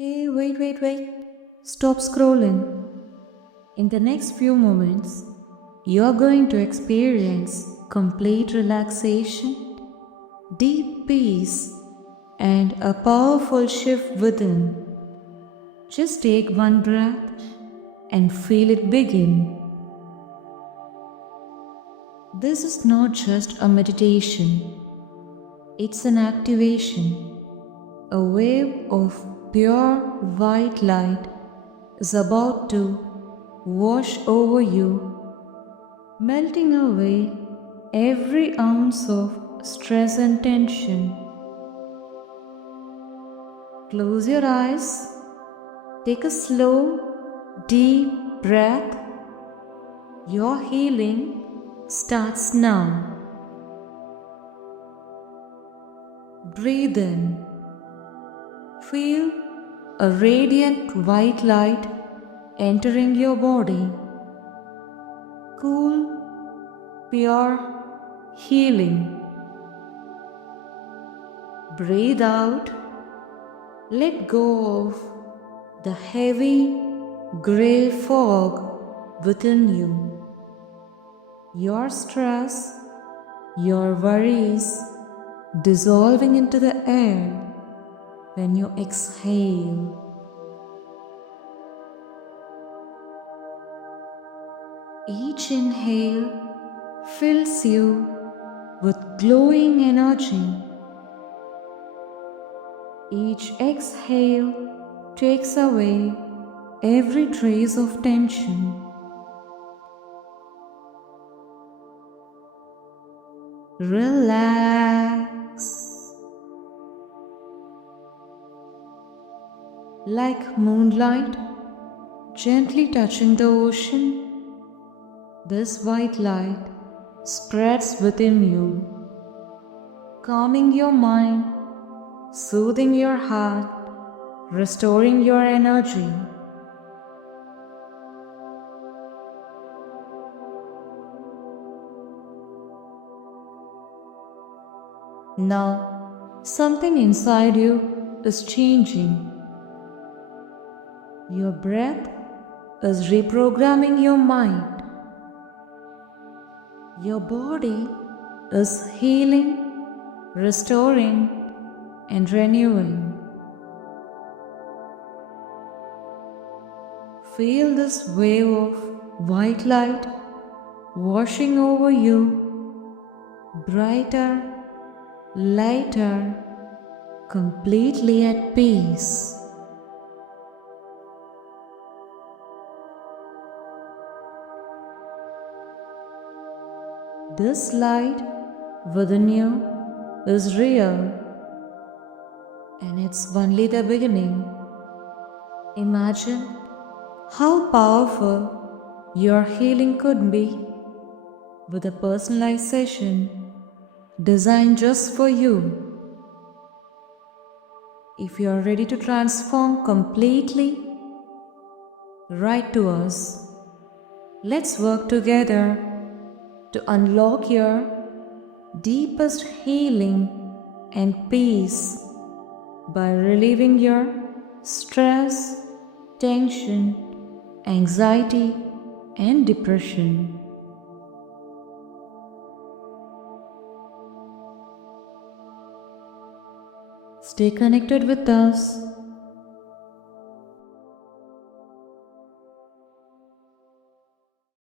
Hey, wait. Stop scrolling. In the next few moments, you are going to experience complete relaxation, deep peace, and a powerful shift within. Just take one breath and feel it begin. This is not just a meditation, it's an activation. A wave of pure white light is about to wash over you, melting away every ounce of stress and tension. Close your eyes, take a slow, deep breath. Your healing starts now. Breathe in. Feel a radiant white light entering your body. Cool, pure, healing. Breathe out. Let go of the heavy grey fog within you. Your stress, your worries dissolving into the air when you exhale. Each inhale fills you with glowing energy. Each exhale takes away every trace of tension. Relax. Like moonlight gently touching the ocean, this white light spreads within you, calming your mind, soothing your heart, restoring your energy. Now, something inside you is changing. Your breath is reprogramming your mind. Your body is healing, restoring, and renewing. Feel this wave of white light washing over you, brighter, lighter, completely at peace. This light within you is real, and it's only the beginning. Imagine how powerful your healing could be with a personalized session designed just for you. If you are ready to transform completely, write to us. Let's work together to unlock your deepest healing and peace by relieving your stress, tension, anxiety, and depression. Stay connected with us